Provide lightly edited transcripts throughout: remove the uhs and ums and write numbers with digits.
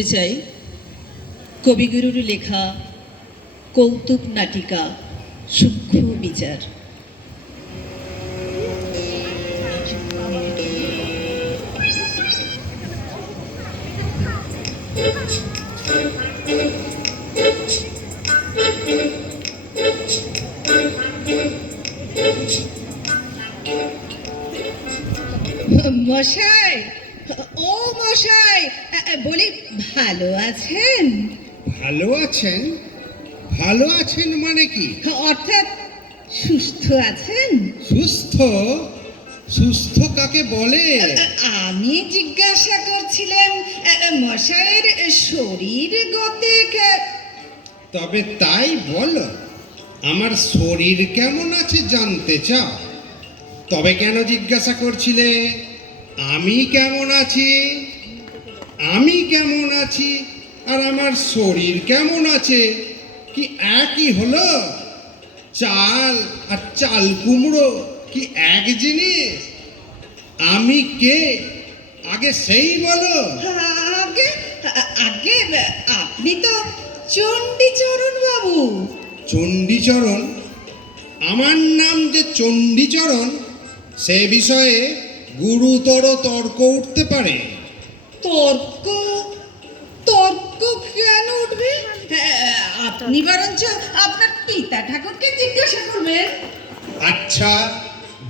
করতে চাই কবিগুরুর লেখা কৌতুক নাটিকা সূক্ষ্ম বিচার। মশাই, ও মশাই, বলি ভালো আছেন? ভালো আছেন? ভালো আছেন মানে কি? অর্থাৎ সুস্থ আছেন? সুস্থ? সুস্থ কাকে বলে? আমি জিজ্ঞাসা করছিলাম মশাইয়ের শরীর গতিক। তবে তাই বলো, আমার শরীর কেমন আছে জানতে চাও? তবে কেন জিজ্ঞাসা করছিলে? আমি কেমন আছি, আমি কেমন আছি আর আমার শরীর কেমন আছে কি একই হলো? চাল আর চাল কুমড়ো কি এক জিনিস? আমি কে আগে সেই বলো। আগে আগে আপনি তো চণ্ডীচরণ বাবু। চণ্ডীচরণ? আমার নাম যে চণ্ডীচরণ সে বিষয়ে গুরুতর তর্ক উঠতে পারে। তর্ক? তর্ক কেন উঠবে? আপনি বরঞ্চ আপনার পিতা ঠাকুরকে জিজ্ঞাসা করবেন। আচ্ছা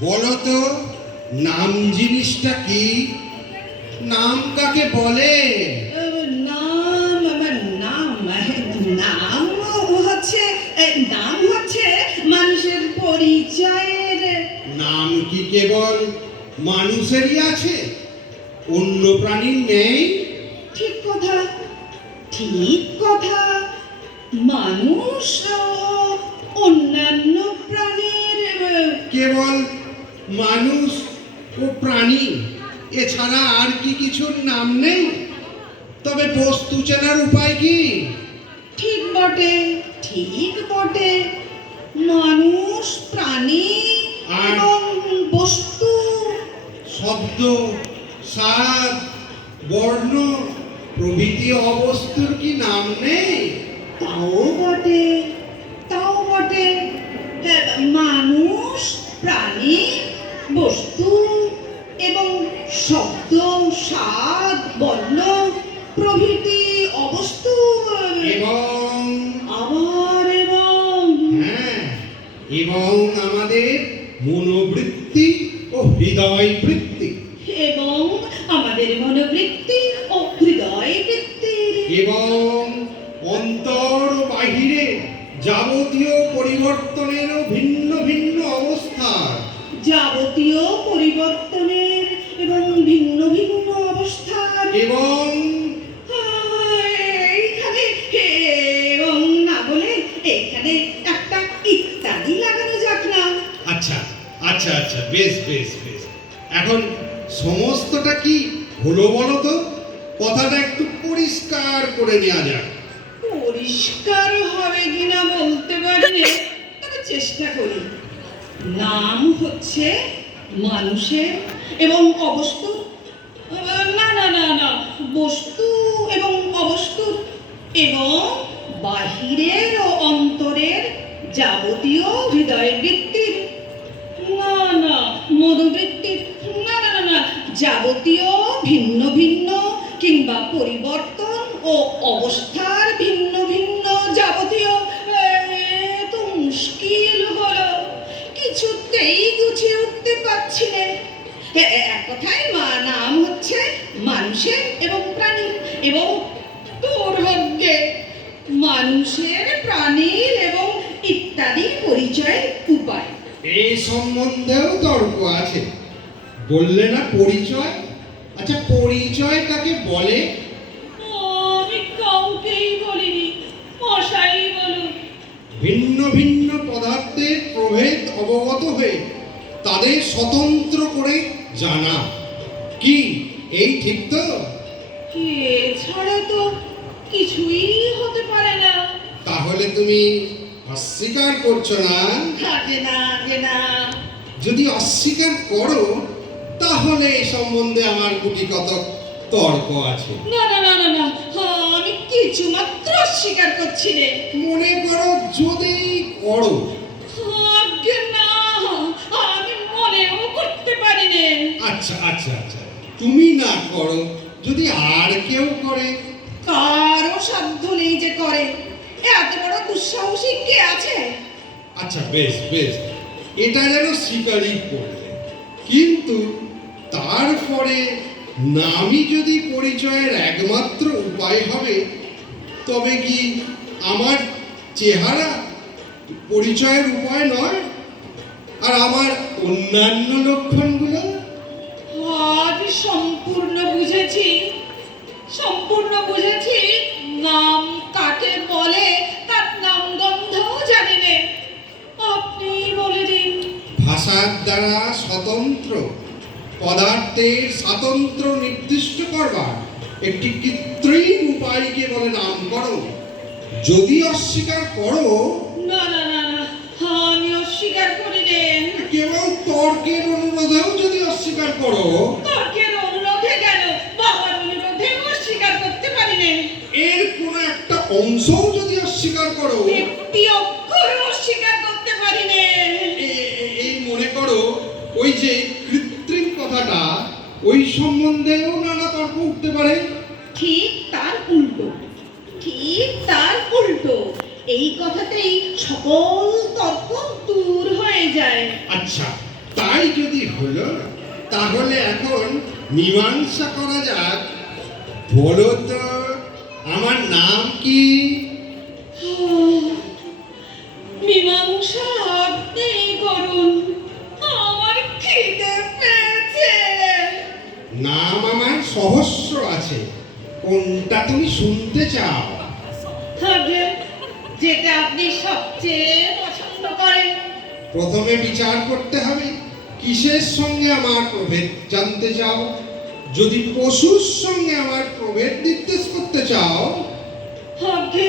বলো তো, নাম জিনিসটা কি? নাম কাকে বলে? নাম আমার নাম নাম হচ্ছে নাম হচ্ছে মানুষের পরিচয়ের। নাম কি কেবল মানুষেরই আছে, অন্য প্রাণীর নেই? ঠিক কথা, ঠিক কথা। মানুষ ও অন্যান্য প্রাণীর। কেবল মানুষ ও প্রাণী এছাড়া আর কি কিছুর নাম নেই? তবে বস্তু চেনার উপায় কি? ঠিক বটে, ঠিক বটে। মানুষ, প্রাণী এবং বস্তু। শব্দ, স্বাদ, বর্ণ প্রভৃতি অবস্তুর কি নাম নেই? তাও বটে, তাও বটে। মানুষ, প্রাণী, বস্তু এবং শব্দ, স্বাদ, বর্ণ প্রভৃতি অবস্তু। এবং আবার এবং। হ্যাঁ, এবং আমাদের মনোবৃত্তি ও হৃদয় বৃত্তি। এবং আমাদের মনোবৃত্তি ও হৃদয় বৃত্তি। এবং অন্তর ও বাহিরে যাবতীয় পরিবর্তনেরও ভিন্ন ভিন্ন অবস্থা। যাবতীয় পরিবর্তনের এবং ভিন্ন ভিন্ন অবস্থার। এবং এইখানে এবং না বলে এখানে একটা ইত্যাদি লাগানো যাক না? আচ্ছা আচ্ছা আচ্ছা, বেশ বেশ বেশ। এখন সমস্তটা কি হলো বলো তো? কথাটা একটু পরিষ্কার করে নেওয়া যাক। পরিষ্কার হবে কিনা বলতে পারি না, তবে চেষ্টা করি। নাম হচ্ছে মানুষের এবং অবস্তু। না না না না, বস্তু এবং অবস্তুর এবং বাহিরের ও অন্তরের যাবতীয় হৃদয় বৃত্তির। না না, মনোবৃত্তির। না না না না, যাবতীয় ভিন্ন ভিন্ন কিংবা পরিবর্তন ও অবস্থার ভিন্ন ভিন্ন যাবতীয়। তো মুশকিল হলো, কিছুতেই গুছিয়ে উঠতে পারছি না। এক কথায় নাম হচ্ছে মানুষের এবং প্রাণীর এবং দুর্ভাগ্যে মানুষের, প্রাণীর এবং ইত্যাদি পরিচয়ের উপায়। এই সম্বন্ধেও তর্ক আছে। বললে না পরিচয়? আচ্ছা পরিচয় কাকে বলে? আমি কাউকেই বলিনি, মশাই বলুন। ভিন্ন ভিন্ন পদার্থের প্রভেদ অবগত হয়ে তাদের স্বতন্ত্র করে জানা, কি এই ঠিক তো? এছাড়া তো কিছুই হতে পারে না। তাহলে তুমি অস্বীকার করছো না? যে না, যে না। যদি অস্বীকার করো তাহলে এই সম্বন্ধে আমার গুটি কতক তর্ক আছে। না না না না না, অস্বীকার করছিলে? মনে করো যদি করো। আজ্ঞে না, আমি মনেও করতে পারিনি। আচ্ছা আচ্ছা আচ্ছা, তুমি না করো, যদি আর কেউ করে? কারো সাধ্য নেই যে করে, এত বড় দুঃসাহসী কে আছে? আচ্ছা বেশ বেশ, এটা যেন স্বীকারই করলে, কিন্তু তারপরে নামই যদি পরিচয়ের একমাত্র উপায় হবে, তবে কি আমার চেহারা পরিচয়ের উপায় নয়? আর আমার অন্যান্য লক্ষণগুলো? আজ সম্পূর্ণ বুঝেছি, সম্পূর্ণ বুঝেছি। নাম কাকে বলে তার নাম গন্ধও জানি নে। আপনি বলে দিন। ভাষার দ্বারা স্বতন্ত্র, পদার্থের স্বাতন্ত্র্য নির্দিষ্ট করবার একটি কৃত্রিম উপায়কে বলে নামকরণ। যদি অস্বীকার করো, না না না না, আমি অস্বীকার করি নে। কেবল তর্কের অনুরোধেও যদি অস্বীকার করো, তর্কের অনুরোধে কেন, বাবার অনুরোধেও অস্বীকার করতে পারি নে। এর কোন একটা অংশও যদি অস্বীকার করো, একটি অক্ষর অস্বীকার করতে পারি নে। এই মনে করো ওই যে কৃত্রিম কথাটা, ওই সম্বন্ধেও নানা তর্ক উঠতে পারে। ঠিক তার উল্টো, ঠিক তার উল্টো। এই কথাতেই সকল তর্ক দূর হয়ে যায়। আচ্ছা, তাই যদি হলো, তাহলে এখন মীমাংসা করা যাক। বলো তো, আমার নাম কি? মীমাংসা আপনি করুন, আমার খিদে পেয়েছে। নাম আমার সহস্র আছে, কোনটা তুমি শুনতে চাও? আগে যেটা আপনি সবচেয়ে পছন্দ করেন। প্রথমে বিচার করতে হবে কিসের সঙ্গে আমার প্রভেদ জানতে চাও। যদি পশুর সঙ্গে আমার প্রভেদ নির্দেশ করতে চাও, আগে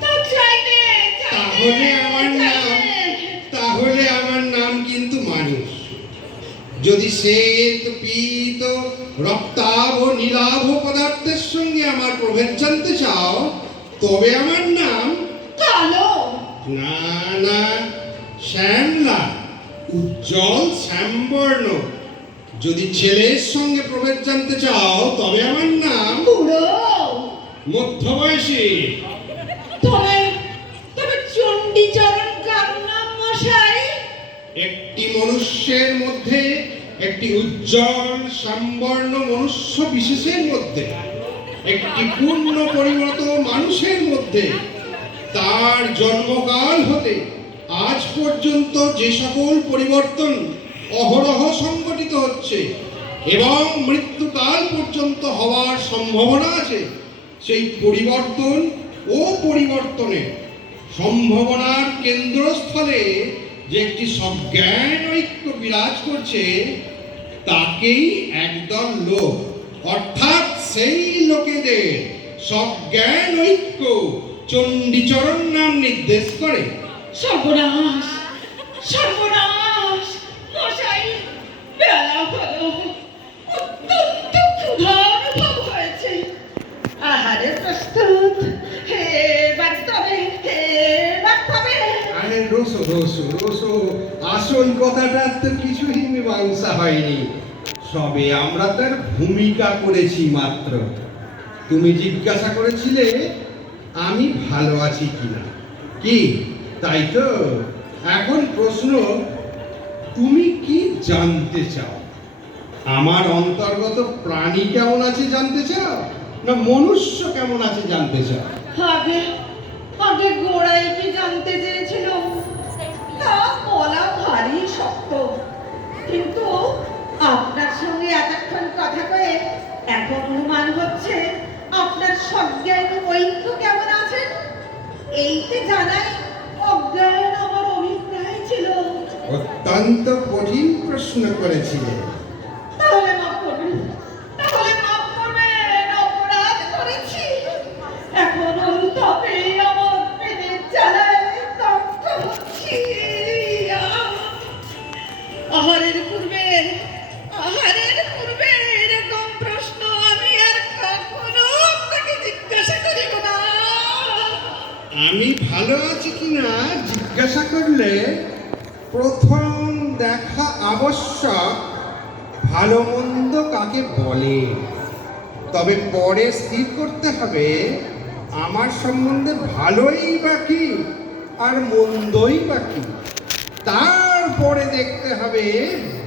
তা চাইবে, তাহলে আমার নাম কিন্তু মানুষ। যদি শ্বেত পীত রক্তাভ নীলাভ পদার্থের সঙ্গে আমার প্রভেদ জানতে চাও, তবে আমার নাম কালো। না না, শ্যামলা, উজ্জ্বল শ্যামবর্ণ। যদি ছেলের সঙ্গে প্রভেদ জানতে চাও, তবে আমার নাম বুড়ো। মধ্যবয়সী। তবে তবে চণ্ডীচরণ কার নাম মশাই? একটি মনুষ্যের মধ্যে, একটি উজ্জ্বল শ্যামবর্ণ মনুষ্য বিশেষের মধ্যে, একটি পূর্ণ পরিণত মানুষের মধ্যে, তার জন্মকাল হতে আজ পর্যন্ত যে সকল পরিবর্তন অহরহ সংঘটিত হচ্ছে এবং মৃত্যুকাল পর্যন্ত হওয়ার সম্ভাবনা আছে, সেই পরিবর্তন ও পরিবর্তনের সম্ভাবনার কেন্দ্রস্থলে যে একটি সজ্ঞান ঐক্য বিরাজ করছে, তাকেই একদল লোক, অর্থাৎ সেই লোকেদের সজ্ঞান ঐক্য চণ্ডীচরণ নাম নির্দেশ করে। সর্বনাশ, সর্বনাশ মশাই, বেলা হলো, অত্যন্ত ক্ষুধানুভব হয়েছে। আহারের প্রস্তুত, এবার তবে, এবার তবে। আরে রোসো রোসো রোসো, আসল কথাটার তো কিছুই মীমাংসা হয়নি, সবে আমরা তার ভূমিকা করেছি মাত্র। তুমি জিজ্ঞাসা করেছিলে আমি ভালো আছি কিনা, কি তাই তো? এখন প্রশ্ন, তুমি কি জানতে চাও? আমার অন্তর্গত প্রাণী কেমন আছে জানতে চাও, না মনুষ্য কেমন আছে জানতে চাও? আগে আগে গোড়ায় কি জানতে চেয়েছিল, তা বলা ভারী শক্ত। কিন্তু আপনার সঙ্গে এতক্ষণ কথা কয়ে এখন অনুমান হচ্ছে আপনার সজ্ঞান ঐক্য কেমন আছেন। এইতে জানাই অজ্ঞান আমার অভিপ্রায় ছিল। অত্যন্ত কঠিন প্রশ্ন করেছিলে। তাহলে মাফ করবেন, তাহলে মাফ করবেন, অপরাধ করেছি। এখন তবে আমার পেটের জ্বালায় তর্ক হচ্ছি। আহারের পূর্বে, আহারের পূর্বে এরকম প্রশ্ন আমি আর কখনো আপনাকে জিজ্ঞাসা করিব না। আমি ভালো আছি কিনা জিজ্ঞাসা করলে প্রথম দেখা আবশ্যক ভালো মন্দ কাকে বলে। তবে পরে স্থির করতে হবে আমার সম্বন্ধে ভালোই বা কি আর মন্দই বা কি। তারপরে দেখতে হবে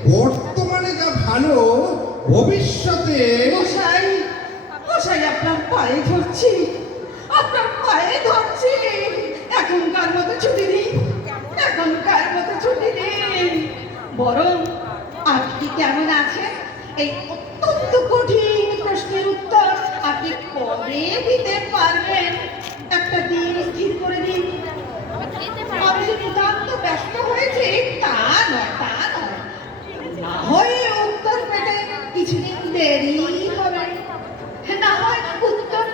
বর্তমানে যা ভালো ভবিষ্যতে মশাই মশাই আপনার পায়ে ধরছি, আপনার পায়ে ধরছি। এখনকার মতো ছুটি দিন, এখনকার মতো ছুটি দিন। বরং আপনি কেমন আছেন এই অত্যন্ত কঠিন প্রশ্নের উত্তর আপনি কবে দিতে পারবেন একটা দিন স্থির করে দিন। আমি যে নিতান্ত ব্যস্ত হয়েছি তা নয়, তা নয়। না হয় উত্তর পেতে কিছুদিন দেরি হবে, না হয় উত্তর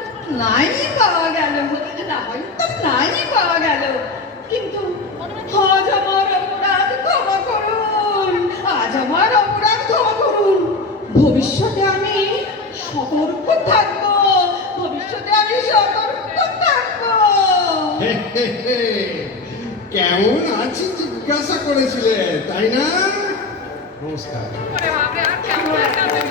নাই পাওয়া গেল, না হয় উত্তর নাই পাওয়া গেল। কিন্তু আজ আমার অপরাধ ক্ষমা করুন, আজ আমার অপরাধ ক্ষমা করুন। ভবিষ্যতে আমি সতর্ক থাকবো, ভবিষ্যতে আমি সতর্ক থাকবো। কেমন আছি জিজ্ঞাসা করেছিলে তাই না? নমস্কার। কেমন